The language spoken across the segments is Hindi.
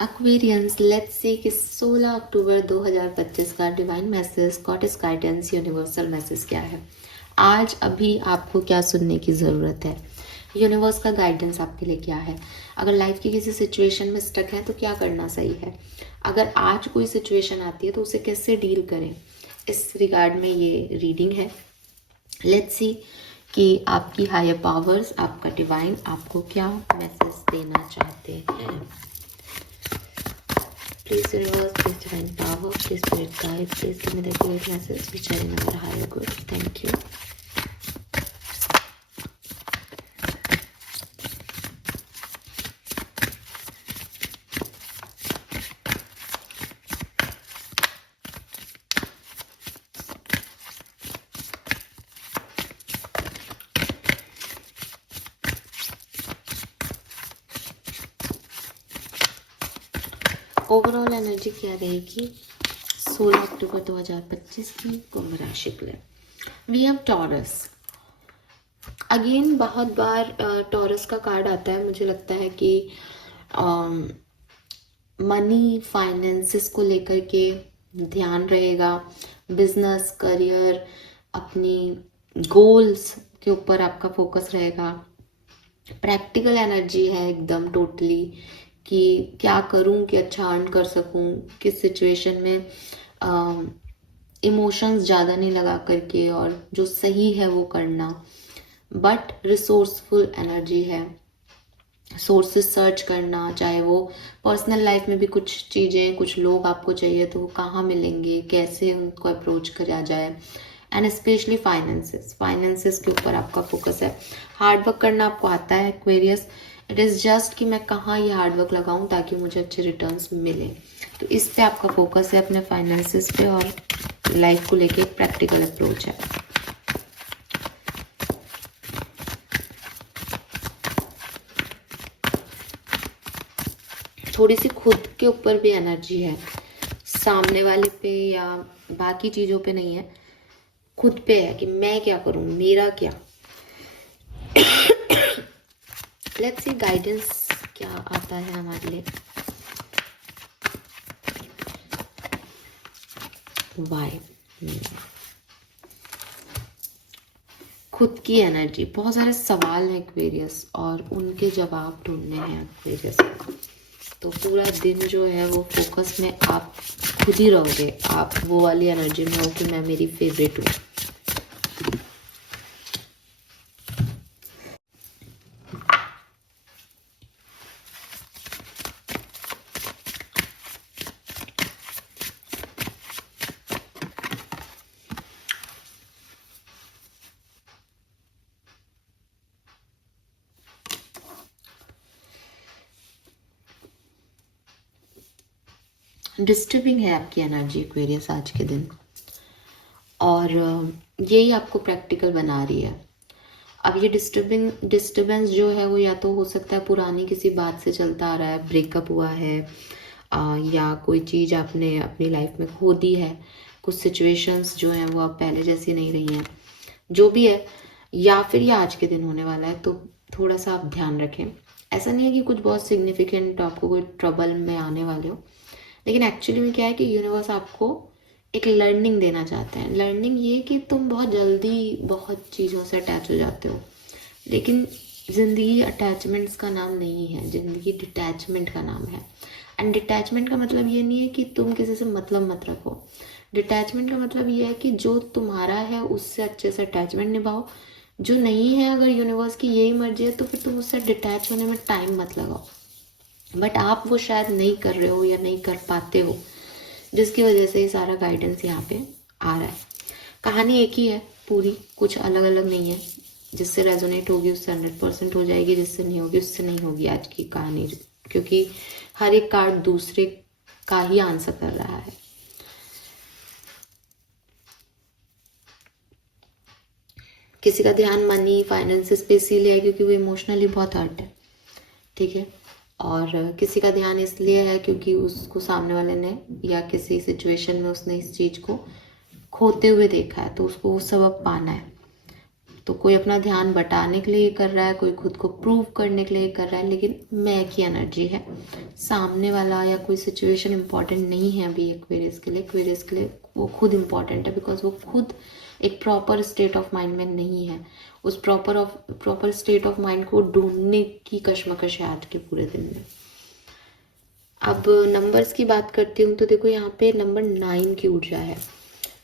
एक्वेरियंस, लेट्स सी कि 16 अक्टूबर 2025 का divine message, goddess guidance, universal message क्या है। आज अभी आपको क्या सुनने की ज़रूरत है, यूनिवर्स का गाइडेंस आपके लिए क्या है। अगर लाइफ की किसी सिचुएशन में स्टक है तो क्या करना सही है, अगर आज कोई सिचुएशन आती है तो उसे कैसे डील करें, इस रिगार्ड में ये रीडिंग है। लेट्स सी कि आपकी हायर पावर्स, आपका डिवाइन आपको क्या मैसेज देना चाहते हैं। Please universe, please divine power, please spirit guide, please give me the great message which are in our higher good. Thank you. Overall energy क्या रहेगी 16 अक्टूबर 2025 की कुंभ राशि के लिए। We have taurus. अगेन बहुत बार टॉरस का कार्ड आता है, मुझे लगता है कि मनी फाइनेंसेस को लेकर के ध्यान रहेगा, बिजनेस, करियर, अपनी गोल्स के ऊपर आपका फोकस रहेगा। प्रैक्टिकल एनर्जी है एकदम टोटली कि क्या करूं कि अच्छा अर्न कर सकूं, किस सिचुएशन में इमोशंस ज़्यादा नहीं लगा करके और जो सही है वो करना। बट रिसोर्सफुल एनर्जी है, सोर्सेस सर्च करना, चाहे वो पर्सनल लाइफ में भी कुछ चीज़ें, कुछ लोग आपको चाहिए तो वो कहाँ मिलेंगे, कैसे उनको अप्रोच करा जाए। एंड स्पेशली फाइनेंसेस के ऊपर आपका फोकस है। हार्ड वर्क करना आपको आता है एक्वेरियस, इट इज़ जस्ट कि मैं कहाँ ये हार्ड वर्क लगाऊं ताकि मुझे अच्छे रिटर्न्स मिले। तो इस पे आपका फोकस है, अपने फाइनेंसेस पे, और लाइफ को लेके एक प्रैक्टिकल अप्रोच है। थोड़ी सी खुद के ऊपर भी एनर्जी है, सामने वाले पे या बाकी चीज़ों पे नहीं है, खुद पे है कि मैं क्या करूं, मेरा क्या। लेट्स सी गाइडेंस क्या आता है हमारे लिए। वाई खुद की एनर्जी, बहुत सारे सवाल हैं एक्वेरियस और उनके जवाब ढूंढने हैं एक्वेरियस को। तो पूरा दिन जो है वो फोकस में आप खुद ही रहोगे, आप वो वाली एनर्जी में हो कि मैं मेरी फेवरेट हूँ। डिस्टर्बिंग है आपकी एनर्जी एक्वेरियस आज के दिन, और यही आपको प्रैक्टिकल बना रही है। अब ये डिस्टर्बेंस जो है वो या तो हो सकता है पुरानी किसी बात से चलता आ रहा है, ब्रेकअप हुआ है, या कोई चीज़ आपने अपनी लाइफ में खो दी है, कुछ सिचुएशंस जो हैं वो अब पहले जैसी नहीं रही हैं, जो भी है, या फिर ये आज के दिन होने वाला है। तो थोड़ा सा आप ध्यान रखें। ऐसा नहीं है कि कुछ बहुत सिग्निफिकेंट आपको कोई ट्रबल में आने वाले हो, लेकिन एक्चुअली में क्या है कि यूनिवर्स आपको एक लर्निंग देना चाहते हैं। लर्निंग ये कि तुम बहुत जल्दी बहुत चीज़ों से अटैच हो जाते हो, लेकिन ज़िंदगी अटैचमेंट्स का नाम नहीं है, ज़िंदगी डिटैचमेंट का नाम है। एंड डिटैचमेंट का मतलब ये नहीं है कि तुम किसी से मतलब मत रखो। डिटैचमेंट का मतलब ये है कि जो तुम्हारा है उससे अच्छे से अटैचमेंट निभाओ, जो नहीं है अगर यूनिवर्स की यही मर्जी है तो फिर तुम उससे डिटैच होने में टाइम मत लगाओ। बट आप वो शायद नहीं कर रहे हो या नहीं कर पाते हो, जिसकी वजह से ये सारा गाइडेंस यहाँ पे आ रहा है। कहानी एक ही है पूरी, कुछ अलग अलग नहीं है। जिससे रेजोनेट होगी उससे 100% हो जाएगी, जिससे नहीं होगी उससे नहीं होगी आज की कहानी, क्योंकि हर एक कार्ड दूसरे का ही आंसर कर रहा है। किसी का ध्यान मनी फाइनेंसेस पे इसीलिए है क्योंकि वो इमोशनली बहुत हर्ट है, ठीक है। और किसी का ध्यान इसलिए है क्योंकि उसको सामने वाले ने या किसी सिचुएशन में उसने इस चीज़ को खोते हुए देखा है, तो उसको वो सबक पाना है। तो कोई अपना ध्यान बटाने के लिए ये कर रहा है, कोई खुद को प्रूव करने के लिए ये कर रहा है, लेकिन मैं की एनर्जी है। सामने वाला या कोई सिचुएशन इम्पॉर्टेंट नहीं है अभी एक्वेरियस के लिए। एक्वेरियस के लिए वो खुद इम्पॉर्टेंट है, बिकॉज वो खुद एक प्रॉपर स्टेट ऑफ माइंड में नहीं है। उस प्रॉपर स्टेट ऑफ माइंड को ढूंढने की कश्मकश है आज के पूरे दिन में। अब नंबर्स की बात करती हूँ तो देखो यहाँ पे नंबर 9 की ऊर्जा है।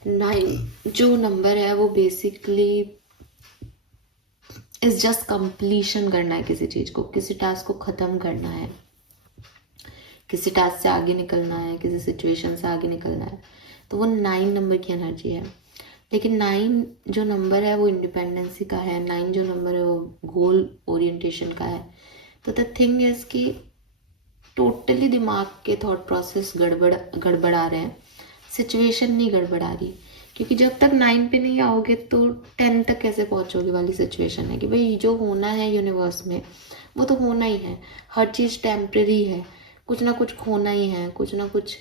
9 जो नंबर है वो बेसिकली इज जस्ट कंप्लीशन करना है किसी चीज़ को, किसी टास्क को ख़त्म करना है, किसी टास्क से आगे निकलना है, किसी सिचुएशन से आगे निकलना है। तो वो 9 नंबर की एनर्जी है। लेकिन 9 जो नंबर है वो इंडिपेंडेंसी का है। 9 जो नंबर है वो गोल ओरिएंटेशन का है। तो द थिंग इज कि टोटली दिमाग के थॉट प्रोसेस गड़बड़ा रहे हैं, सिचुएशन नहीं गड़बड़ा रही। क्योंकि जब तक 9 पे नहीं आओगे तो 10 तक कैसे पहुंचोगे वाली सिचुएशन है कि भाई जो होना है यूनिवर्स में वो तो होना ही है। हर चीज़ टेम्परेरी है, कुछ ना कुछ खोना ही है, कुछ ना कुछ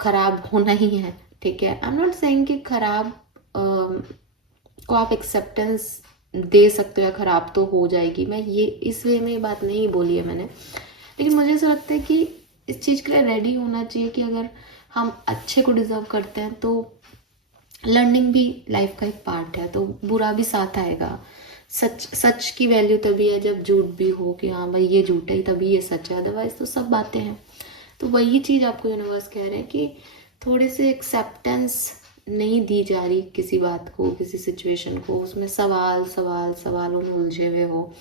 खराब होना ही है। ठीक है, आई एम नॉट सेइंग कि खराब को आप एक्सेप्टेंस दे सकते हो या खराब तो हो जाएगी, मैं ये इस वे में ये बात नहीं बोली है मैंने। लेकिन मुझे ऐसा लगता है कि इस चीज़ के लिए रेडी होना चाहिए कि अगर हम अच्छे को डिज़र्व करते हैं तो लर्निंग भी लाइफ का एक पार्ट है, तो बुरा भी साथ आएगा। सच की वैल्यू तभी है जब झूठ भी हो कि हाँ भाई ये झूठ है तभी ये सच है, अदरवाइज तो सब बातें हैं। तो वही चीज़ आपको यूनिवर्स कह रहे हैं कि थोड़े से एक्सेप्टेंस नहीं दी जा रही किसी बात को, किसी सिचुएशन को, उसमें सवालों में उलझे हुए हो।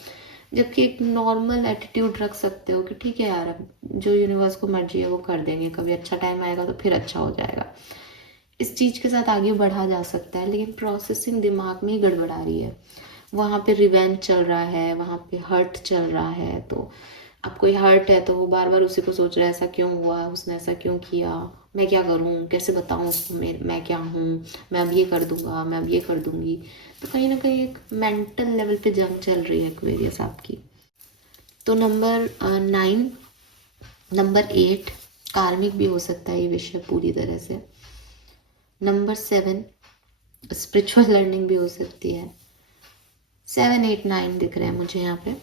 जबकि एक नॉर्मल एटीट्यूड रख सकते हो कि ठीक है यार, अब जो यूनिवर्स को मर्जी है वो कर देंगे, कभी अच्छा टाइम आएगा तो फिर अच्छा हो जाएगा। इस चीज़ के साथ आगे बढ़ा जा सकता है। लेकिन प्रोसेसिंग दिमाग में ही गड़बड़ा रही है। वहाँ पे रिवेंज चल रहा है, वहाँ पे हर्ट चल रहा है। तो अब कोई हर्ट है तो वो बार बार उसी को सोच रहा है, ऐसा क्यों हुआ, उसने ऐसा क्यों किया, मैं क्या करूँ, कैसे बताऊँ उसको मैं क्या हूँ, मैं अब ये कर दूंगा, मैं अब ये कर दूंगी। तो कहीं ना कहीं एक मेंटल लेवल पे जंग चल रही है एक्वेरियस आपकी। तो नंबर 9, नंबर 8 कार्मिक भी हो सकता है ये विषय पूरी तरह से। नंबर 7 स्पिरिचुअल लर्निंग भी हो सकती है। 7, 8, 9 दिख रहे हैं मुझे यहाँ पे।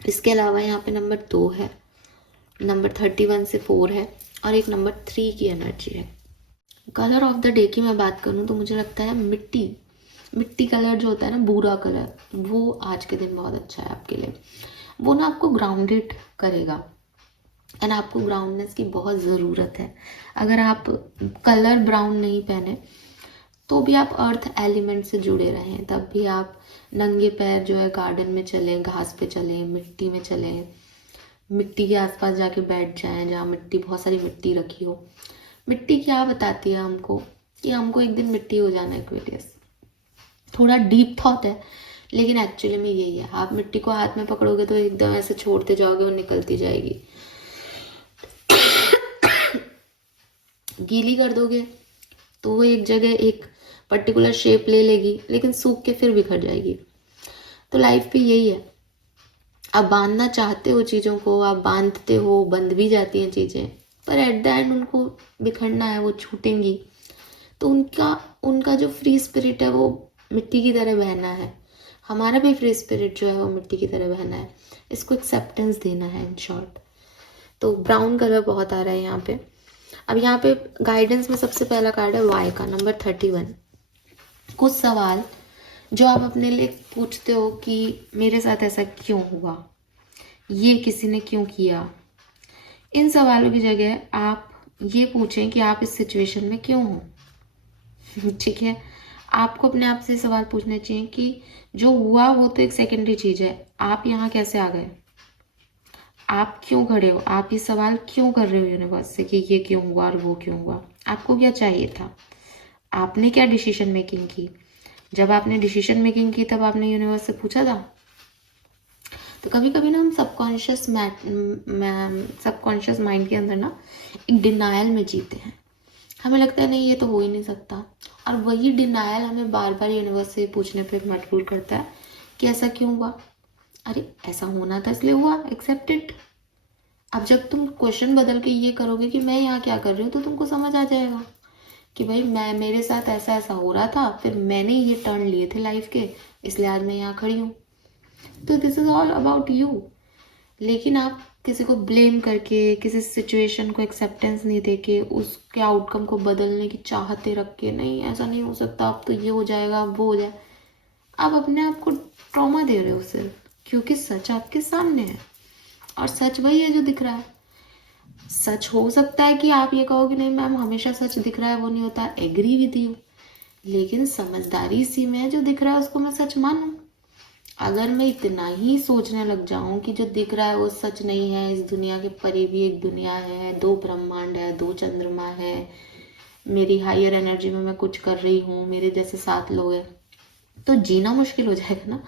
इसके अलावा यहाँ पे नंबर 2 है, नंबर 31 से 4 है, और एक नंबर 3 की एनर्जी है। कलर ऑफ द डे की मैं बात करूँ तो मुझे लगता है मिट्टी कलर जो होता है ना, भूरा कलर, वो आज के दिन बहुत अच्छा है आपके लिए। वो ना आपको ग्राउंडेड करेगा एंड आपको ग्राउंडनेस की बहुत ज़रूरत है। अगर आप कलर ब्राउन नहीं पहने तो भी आप अर्थ एलिमेंट से जुड़े रहें, तब भी आप नंगे पैर जो है गार्डन में चलें, घास पे चलें, मिट्टी में चलें, मिट्टी के आसपास जाके बैठ जाएं जहाँ बहुत सारी मिट्टी रखी हो। मिट्टी क्या बताती है हमको कि हमको एक दिन मिट्टी हो जाना है एक्वेरियस। थोड़ा डीप थॉट है लेकिन एक्चुअली में यही है। आप मिट्टी को हाथ में पकड़ोगे तो एकदम ऐसे छोड़ते जाओगे, वो निकलती जाएगी। गीली कर दोगे तो वो एक जगह एक पर्टिकुलर शेप ले लेगी, लेकिन सूख के फिर बिखर जाएगी। तो लाइफ पे यही है, आप बांधना चाहते हो चीज़ों को, आप बांधते हो, बंध भी जाती हैं चीज़ें, पर एट द एंड उनको बिखरना है, वो छूटेंगी। तो उनका जो फ्री स्पिरिट है वो मिट्टी की तरह बहना है। हमारा भी फ्री स्पिरिट जो है वो मिट्टी की तरह बहना है। इसको एक्सेप्टेंस देना है इन शॉर्ट। तो ब्राउन कलर बहुत आ रहा है यहाँ पे। अब यहाँ पे गाइडेंस में सबसे पहला कार्ड है वाई का, नंबर 31। कुछ सवाल जो आप अपने लिए पूछते हो कि मेरे साथ ऐसा क्यों हुआ, ये किसी ने क्यों किया। इन सवालों की जगह आप ये पूछें कि आप इस सिचुएशन में क्यों हो। ठीक है, आपको अपने आप से सवाल पूछने चाहिए कि जो हुआ वो तो एक सेकेंडरी चीज़ है, आप यहाँ कैसे आ गए, आप क्यों खड़े हो, आप ये सवाल क्यों कर रहे हो यूनिवर्स से कि ये क्यों हुआ और वो क्यों हुआ। आपको क्या चाहिए था, आपने क्या डिसीजन मेकिंग की। जब आपने डिसीजन मेकिंग की तब आपने यूनिवर्स से पूछा था। तो कभी कभी ना हम सबकॉन्शियस माइंड के अंदर ना एक डिनायल में जीते हैं। हमें लगता है नहीं ये तो हो ही नहीं सकता, और वही डिनायल हमें बार बार यूनिवर्स से पूछने पे मजबूर करता है कि ऐसा क्यों हुआ। अरे ऐसा होना था इसलिए हुआ, एक्सेप्ट इट। अब जब तुम क्वेश्चन बदल के ये करोगे कि मैं यहाँ क्या कर रही हूँ, तो तुमको समझ आ जाएगा कि भाई मैं मेरे साथ ऐसा ऐसा हो रहा था, फिर मैंने ये टर्न लिए थे लाइफ के, इसलिए आज मैं यहाँ खड़ी हूँ। तो this is all about you. लेकिन आप किसी को ब्लेम करके, किसी सिचुएशन को एक्सेप्टेंस नहीं देके, उसके आउटकम को बदलने की चाहते रख के, नहीं ऐसा नहीं हो सकता, अब तो ये हो जाएगा, अब वो हो जाए, आप अपने आप को ट्रॉमा दे रहे हो सिर्फ, क्योंकि सच आपके सामने है और सच वही है जो दिख रहा है। सच हो सकता है कि आप ये कहो कि नहीं मैम हमेशा सच दिख रहा है, वो नहीं होता, एग्री विद यू, लेकिन समझदारी इसी में है, जो दिख रहा है उसको मैं सच मानूं। अगर मैं इतना ही सोचने लग जाऊं कि जो दिख रहा है वो सच नहीं है, इस दुनिया के परे भी एक दुनिया है, 2 ब्रह्मांड है, 2 चंद्रमा है, मेरी हायर एनर्जी में मैं कुछ कर रही हूँ, मेरे जैसे 7 लोग हैं, तो जीना मुश्किल हो जाएगा ना।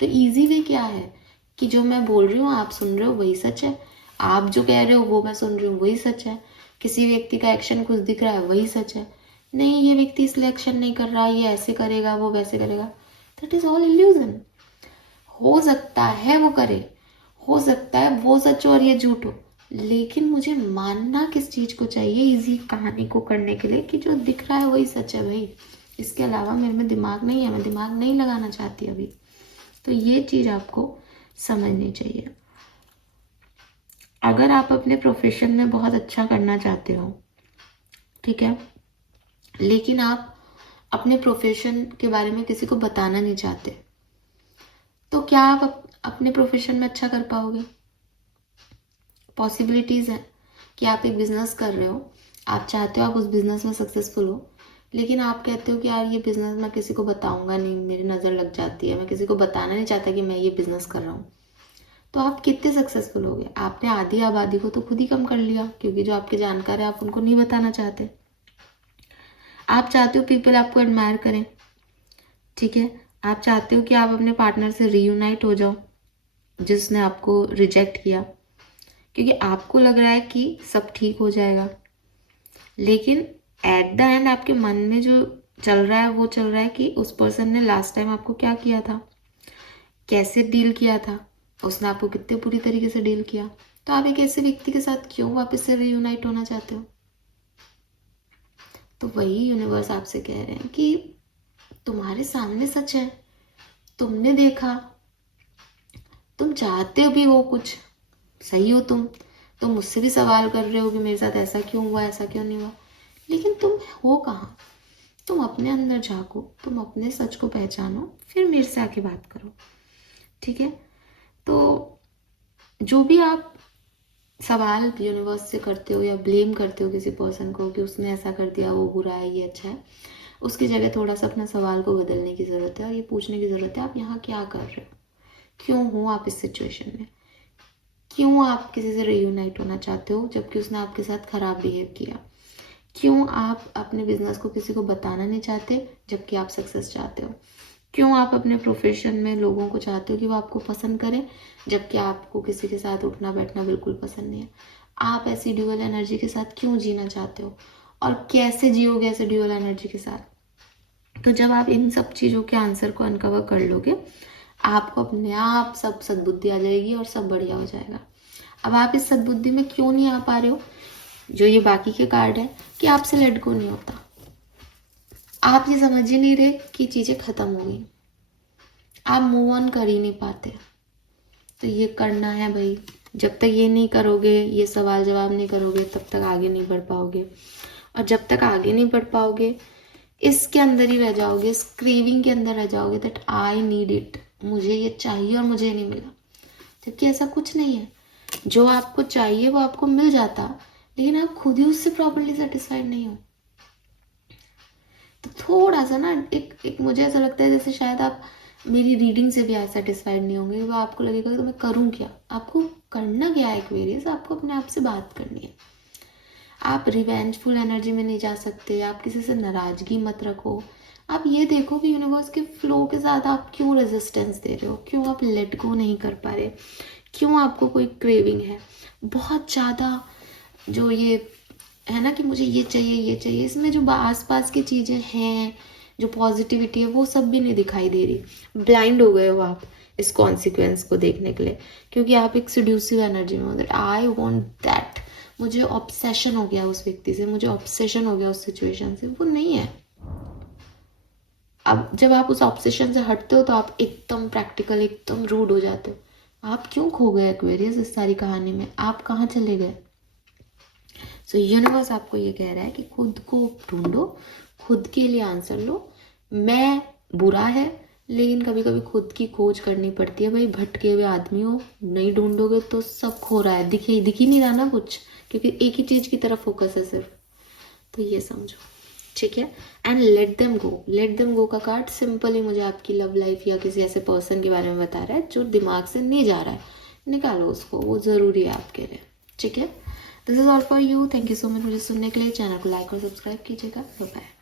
तो इजी वे क्या है कि जो मैं बोल रही हूँ आप सुन रहे हो वही सच है, आप जो कह रहे हो वो मैं सुन रही हूँ वही सच है, किसी व्यक्ति का एक्शन कुछ दिख रहा है वही सच है, नहीं ये व्यक्ति इसलिए एक्शन नहीं कर रहा, ये ऐसे करेगा वो वैसे करेगा, दैट इज ऑल इल्यूजन। हो सकता है वो करे, हो सकता है वो सच हो और ये झूठ हो, लेकिन मुझे मानना किस चीज को चाहिए इजी कहानी को करने के लिए कि जो दिख रहा है वही सच है भाई, इसके अलावा मेरे में दिमाग नहीं है, मैं दिमाग नहीं लगाना चाहती अभी। तो ये चीज आपको समझनी चाहिए। अगर आप अपने प्रोफेशन में बहुत अच्छा करना चाहते हो, ठीक है, लेकिन आप अपने प्रोफेशन के बारे में किसी को बताना नहीं चाहते, तो क्या आप अपने प्रोफेशन में अच्छा कर पाओगे? पॉसिबिलिटीज है कि आप एक बिजनेस कर रहे हो, आप चाहते हो आप उस बिजनेस में सक्सेसफुल हो, लेकिन आप कहते हो कि यार ये बिजनेस मैं किसी को बताऊंगा नहीं, मेरी नज़र लग जाती है, मैं किसी को बताना नहीं चाहता कि मैं ये बिजनेस कर रहा हूँ। तो आप कितने सक्सेसफुल हो गए? आपने आधी आबादी को तो खुद ही कम कर लिया, क्योंकि जो आपके जानकार है आप उनको नहीं बताना चाहते। आप चाहते हो पीपल आपको एडमायर करें, ठीक है, आप चाहते हो कि आप अपने पार्टनर से रीयूनाइट हो जाओ जिसने आपको रिजेक्ट किया, क्योंकि आपको लग रहा है कि सब ठीक हो जाएगा, लेकिन एट द एंड आपके मन में जो चल रहा है वो चल रहा है कि उस पर्सन ने लास्ट टाइम आपको क्या किया था, कैसे डील किया था, उसने आपको कितने बुरी तरीके से डील किया। तो आप एक ऐसे व्यक्ति के साथ क्यों वापस से रीयूनाइट होना चाहते हो? तो वही यूनिवर्स आपसे कह रहे हैं कि तुम्हारे सामने सच है, तुमने देखा, तुम चाहते हो भी वो कुछ सही हो, तुम मुझसे भी सवाल कर रहे हो कि मेरे साथ ऐसा क्यों हुआ, ऐसा क्यों नहीं हुआ, लेकिन तुम हो कहाँ? तुम अपने अंदर झांको, तुम अपने सच को पहचानो, फिर मेरे से आके बात करो, ठीक है। तो जो भी आप सवाल यूनिवर्स से करते हो या ब्लेम करते हो किसी पर्सन को कि उसने ऐसा कर दिया, वो बुरा है, ये अच्छा है, उसकी जगह थोड़ा सा अपना सवाल को बदलने की ज़रूरत है और ये पूछने की ज़रूरत है आप यहाँ क्या कर रहे हो, क्यों हो आप इस सिचुएशन में, क्यों आप किसी से रीयूनाइट होना चाहते हो जबकि उसने आपके साथ खराब बिहेव किया, क्यों आप अपने बिजनेस को किसी को बताना नहीं चाहते जबकि आप सक्सेस चाहते हो, क्यों आप अपने प्रोफेशन में लोगों को चाहते हो कि वो आपको पसंद करें जबकि आपको किसी के साथ उठना बैठना बिल्कुल पसंद नहीं है। आप ऐसी ड्यूअल एनर्जी के साथ क्यों जीना चाहते हो और कैसे जियोगे ऐसे ड्यूअल एनर्जी के साथ? तो जब आप इन सब चीज़ों के आंसर को अनकवर कर लोगे, आपको अपने आप सब सद्बुद्धि आ जाएगी और सब बढ़िया हो जाएगा। अब आप इस सद्बुद्धि में क्यों नहीं आ पा रहे हो? जो ये बाकी के कार्ड है कि आपसे लेट गो नहीं होता, आप ये समझ ही नहीं रहे कि चीज़ें ख़त्म हो गई, आप मूव ऑन कर ही नहीं पाते। तो ये करना है भाई, जब तक ये नहीं करोगे, ये सवाल जवाब नहीं करोगे, तब तक आगे नहीं बढ़ पाओगे, और जब तक आगे नहीं बढ़ पाओगे इसके अंदर ही रह जाओगे, इस क्रेविंग के अंदर रह जाओगे दैट आई नीड इट, मुझे ये चाहिए और मुझे नहीं मिला, जबकि ऐसा कुछ नहीं है। जो आपको चाहिए वो आपको मिल जाता, लेकिन आप खुद ही उससे प्रॉपर्ली सेटिस्फाइड नहीं हो। तो थोड़ा सा ना एक मुझे ऐसा लगता है जैसे शायद आप मेरी रीडिंग से भी आज सेटिस्फाइड नहीं होंगे, वो आपको लगेगा कि तो मैं करूँ क्या। आपको करना क्या है एक्वेरियस, आपको अपने आप से बात करनी है। आप रिवेंजफुल एनर्जी में नहीं जा सकते, आप किसी से नाराजगी मत रखो, आप ये देखो कि यूनिवर्स के फ्लो के साथ आप क्यों रेजिस्टेंस दे रहे हो, क्यों आप लेट गो नहीं कर पा रहे, क्यों आपको कोई क्रेविंग है बहुत ज़्यादा, जो ये है ना कि मुझे ये चाहिए ये चाहिए, इसमें जो आसपास की चीज़ें हैं, जो पॉजिटिविटी है वो सब भी नहीं दिखाई दे रही। ब्लाइंड हो गए हो आप इस कॉन्सिक्वेंस को देखने के लिए, क्योंकि आप एक सीड्यूसिव एनर्जी में हो, दैट आई वांट दैट, मुझे ऑब्सेशन हो गया उस व्यक्ति से, मुझे ऑब्सेशन हो गया उस सिचुएशन से, वो नहीं है। अब जब आप उस ऑब्सेशन से हटते हो तो आप एकदम प्रैक्टिकल, एकदम रूड हो जाते हो। आप क्यों खो गए एक्वेरियस इस सारी कहानी में, आप कहाँ चले गए? सो यूनिवर्स आपको ये कह रहा है कि खुद को ढूंढो, खुद के लिए आंसर लो। मैं बुरा है, लेकिन कभी कभी खुद की खोज करनी पड़ती है भाई। भटके हुए आदमी हो, नहीं ढूंढोगे तो सब खो रहा है, दिख ही नहीं रहा ना कुछ, क्योंकि एक ही चीज की तरफ फोकस है सिर्फ। तो ये समझो, ठीक है। And let them go. Let them go का कार्ड सिंपली मुझे आपकी लव लाइफ या किसी ऐसे पर्सन के बारे में बता रहा है जो दिमाग से नहीं जा रहा है। निकालो उसको, वो ज़रूरी है आपके लिए, ठीक है। This is all for you. Thank you so much मुझे सुनने के लिए। चैनल को लाइक और सब्सक्राइब कीजिएगा। Bye bye.